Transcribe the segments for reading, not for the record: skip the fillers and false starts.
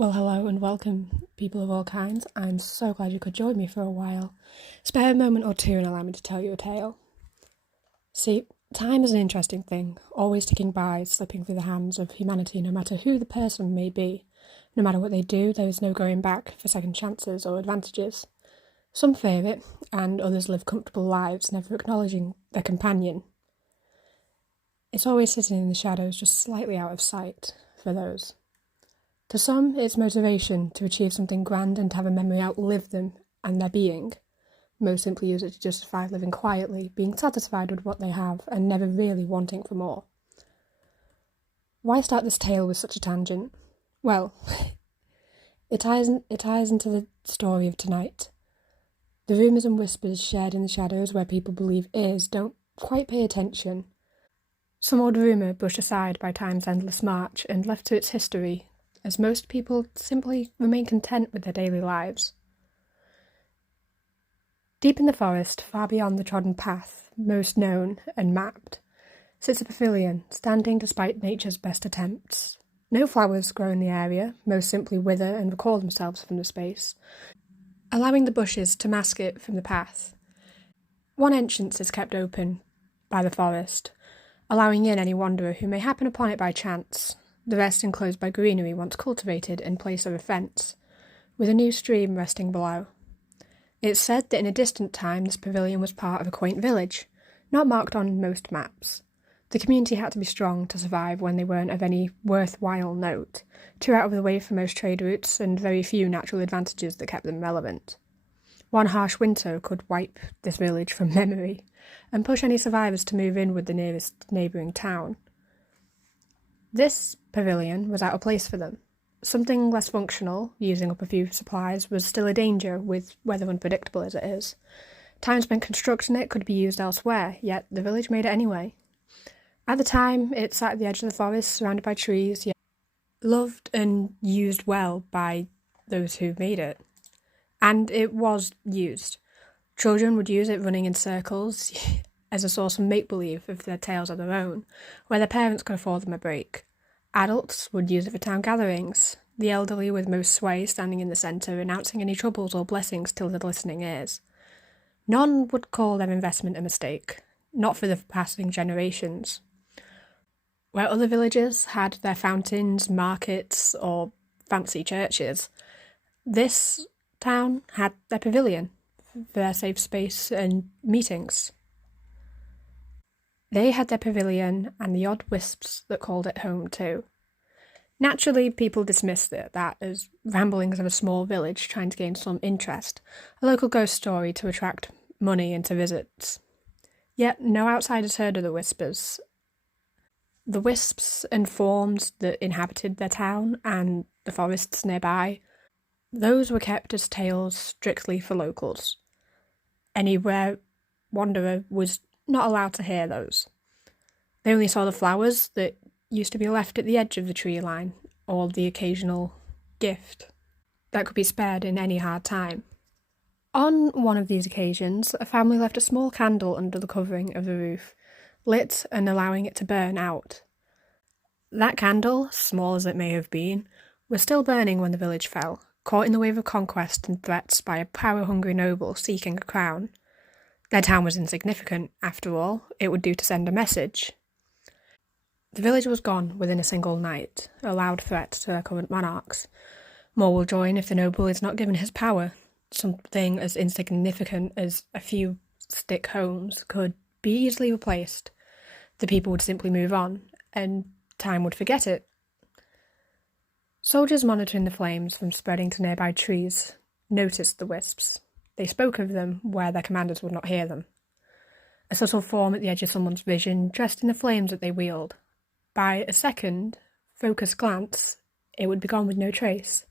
Well, hello and welcome, people of all kinds. I'm so glad you could join me for a while. Spare a moment or two and allow me to tell you a tale. See, time is an interesting thing, always ticking by, slipping through the hands of humanity, no matter who the person may be. No matter what they do, there is no going back for second chances or advantages. Some fear it, and others live comfortable lives, never acknowledging their companion. It's always sitting in the shadows, just slightly out of sight for those. To some, it's motivation to achieve something grand and to have a memory outlive them and their being. Most simply use it to justify living quietly, being satisfied with what they have and never really wanting for more. Why start this tale with such a tangent? Well, it ties into the story of tonight. The rumours and whispers shared in the shadows where people believe ears don't quite pay attention. Some old rumour brushed aside by time's endless march and left to its history, as most people simply remain content with their daily lives. Deep in the forest, far beyond the trodden path, most known and mapped, sits a pavilion, standing despite nature's best attempts. No flowers grow in the area, most simply wither and recall themselves from the space, allowing the bushes to mask it from the path. One entrance is kept open by the forest, allowing in any wanderer who may happen upon it by chance. The rest enclosed by greenery once cultivated in place of a fence, with a new stream resting below. It's said that in a distant time this pavilion was part of a quaint village, not marked on most maps. The community had to be strong to survive when they weren't of any worthwhile note, too out of the way for most trade routes and very few natural advantages that kept them relevant. One harsh winter could wipe this village from memory, and push any survivors to move in with the nearest neighbouring town. This pavilion was out of place for them. Something less functional, using up a few supplies, was still a danger, with weather unpredictable as it is. Time spent constructing it could be used elsewhere, yet the village made it anyway. At the time, it sat at the edge of the forest, surrounded by trees, yet loved and used well by those who made it. And it was used. Children would use it running in circles as a source of make-believe of their tales of their own, where their parents could afford them a break. Adults would use it for town gatherings, the elderly with most sway standing in the centre, announcing any troubles or blessings to the listening ears. None would call their investment a mistake, not for the passing generations. Where other villages had their fountains, markets, or fancy churches, this town had their pavilion for their safe space and meetings. They had their pavilion and the odd wisps that called it home too. Naturally, people dismissed that as ramblings of a small village trying to gain some interest, a local ghost story to attract money into visits. Yet no outsiders heard of the whispers. The wisps and forms that inhabited their town and the forests nearby, those were kept as tales strictly for locals. Any rare wanderer was not allowed to hear those. They only saw the flowers that used to be left at the edge of the tree line, or the occasional gift that could be spared in any hard time. On one of these occasions, a family left a small candle under the covering of the roof, lit and allowing it to burn out. That candle, small as it may have been, was still burning when the village fell, caught in the wave of conquest and threats by a power-hungry noble seeking a crown. Their town was insignificant, after all. It would do to send a message. The village was gone within a single night, a loud threat to their current monarchs. More will join if the noble is not given his power. Something as insignificant as a few stick homes could be easily replaced. The people would simply move on, and time would forget it. Soldiers monitoring the flames from spreading to nearby trees noticed the wisps. They spoke of them where their commanders would not hear them. A subtle form at the edge of someone's vision, dressed in the flames that they wield. By a second, focused glance, it would be gone with no trace.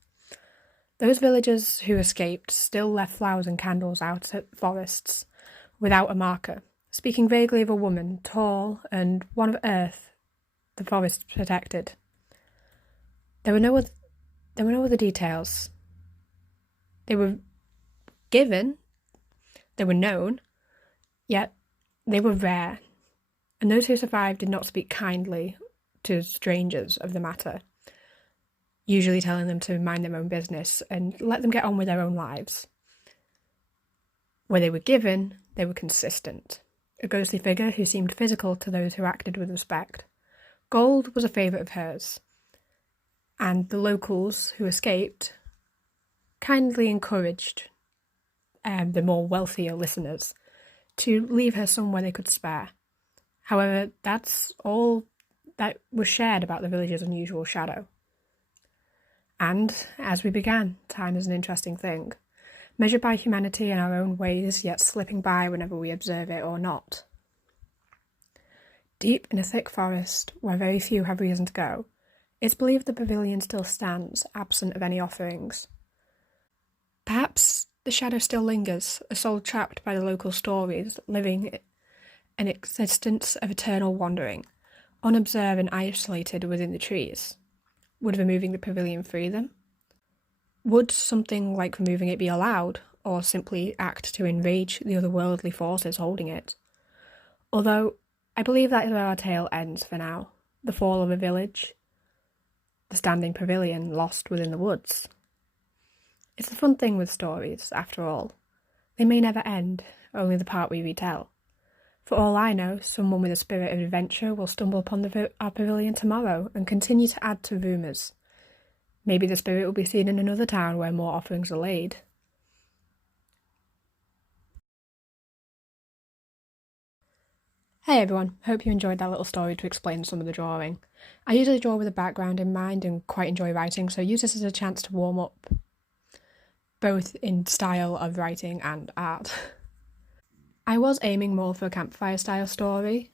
Those villagers who escaped still left flowers and candles out at forests, without a marker, speaking vaguely of a woman, tall and one of earth, the forest protected. There were no other details. They were given, they were known, yet they were rare, and those who survived did not speak kindly to strangers of the matter. usually telling them to mind their own business and let them get on with their own lives. Where they were given, they were consistent. A ghostly figure who seemed physical to those who acted with respect. Gold was a favourite of hers, and the locals who escaped kindly encouraged the more wealthier listeners to leave her somewhere they could spare. However, that's all that was shared about the village's unusual shadow. And, as we began, time is an interesting thing, measured by humanity in our own ways, yet slipping by whenever we observe it or not. Deep in a thick forest, where very few have reason to go, it's believed the pavilion still stands, absent of any offerings. Perhaps the shadow still lingers, a soul trapped by the local stories, living an existence of eternal wandering, unobserved and isolated within the trees. Would removing the pavilion free them? Would something like removing it be allowed, or simply act to enrage the otherworldly forces holding it? Although, I believe that is where our tale ends for now. The fall of a village, the standing pavilion lost within the woods. It's the fun thing with stories, after all. They may never end, only the part we retell. For all I know, someone with a spirit of adventure will stumble upon our pavilion tomorrow and continue to add to rumours. Maybe the spirit will be seen in another town where more offerings are laid. Hey everyone, hope you enjoyed that little story to explain some of the drawing. I usually draw with a background in mind and quite enjoy writing, so use this as a chance to warm up, both in style of writing and art. I was aiming more for a campfire style story,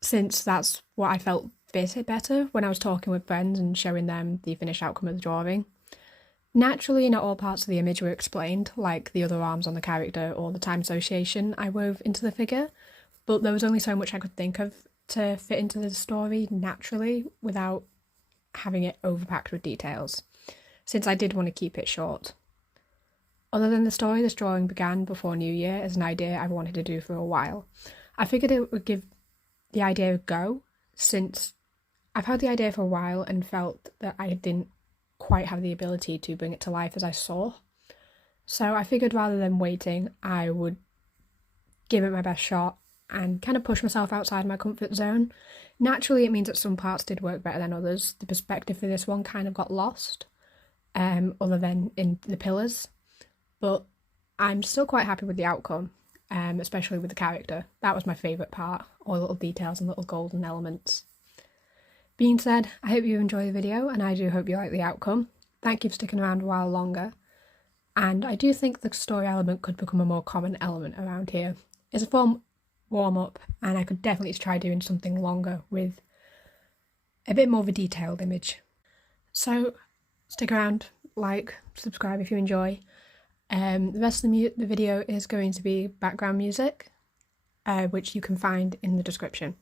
since that's what I felt fit better when I was talking with friends and showing them the finished outcome of the drawing. Naturally, not all parts of the image were explained, like the other arms on the character or the time association I wove into the figure, but there was only so much I could think of to fit into the story naturally without having it overpacked with details, since I did want to keep it short. Other than the story, this drawing began before New Year as an idea I wanted to do for a while. I figured it would give the idea a go, since I've had the idea for a while and felt that I didn't quite have the ability to bring it to life as I saw. So I figured rather than waiting, I would give it my best shot and kind of push myself outside my comfort zone. Naturally, it means that some parts did work better than others. The perspective for this one kind of got lost, other than in the pillars. But I'm still quite happy with the outcome, especially with the character. That was my favourite part, all the little details and little golden elements. Being said, I hope you enjoy the video, and I do hope you like the outcome. Thank you for sticking around a while longer. And I do think the story element could become a more common element around here. It's a fun warm-up, and I could definitely try doing something longer with a bit more of a detailed image. So, stick around, like, subscribe if you enjoy. The rest of the video is going to be background music, which you can find in the description.